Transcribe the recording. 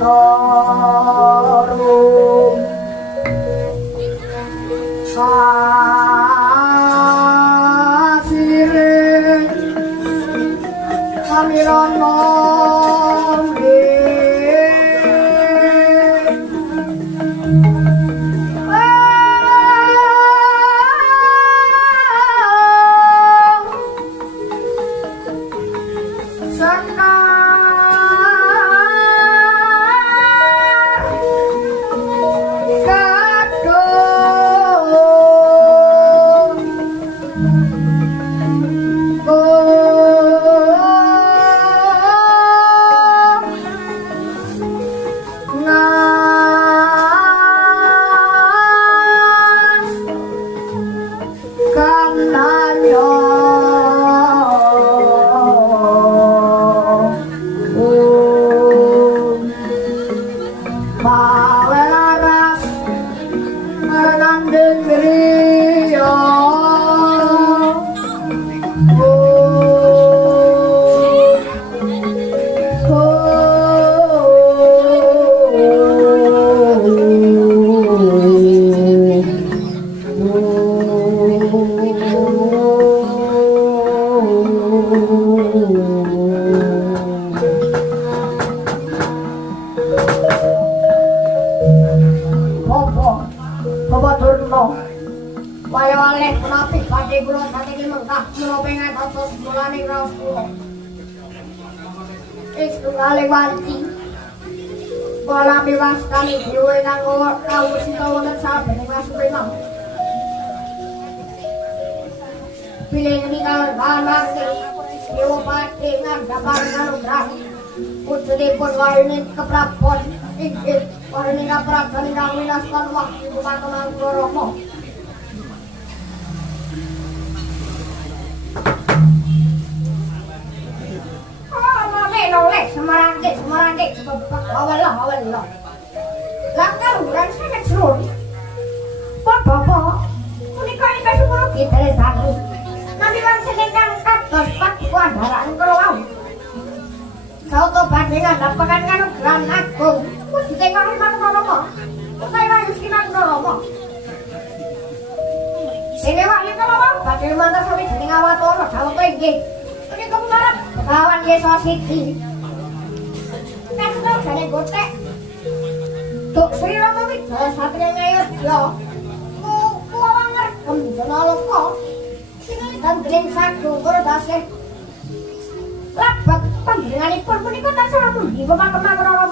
tarum kasire kamirana wale-wale kenapik badhe kula sakiki mengkah kula pengen atos mulane raos kula istungale wanci kula miwastani dhewe kanggo kawusita wonten saben Mas Primang pilih nikal banake dewa pati ngandhapar kanugrah putrinipun warni keprapon inggih warni kaprajan ingkang winastan waktu kumatenan Rama Semarang awal-awal langkah urang sangat seru Bapak punika sepuluh kita tangi nanti langsung ingkang kados paduan daraan kelawau sauto bandingan dapakan kanugrahan agung wujud ingkang limangun Rama utai wayu simangun Rama ini wali kelawau badhe lumantar sami dening awatara sauto inggih punika mumarep Begawan Yesa Siti kasih jane gotek Duk Sri Rama Wijaya Satria Ngayodya kuwi ngregem Janalaka sing dandring sagung Kurdasih labat panjenenganipun punika tansah pundi pemakeman Rama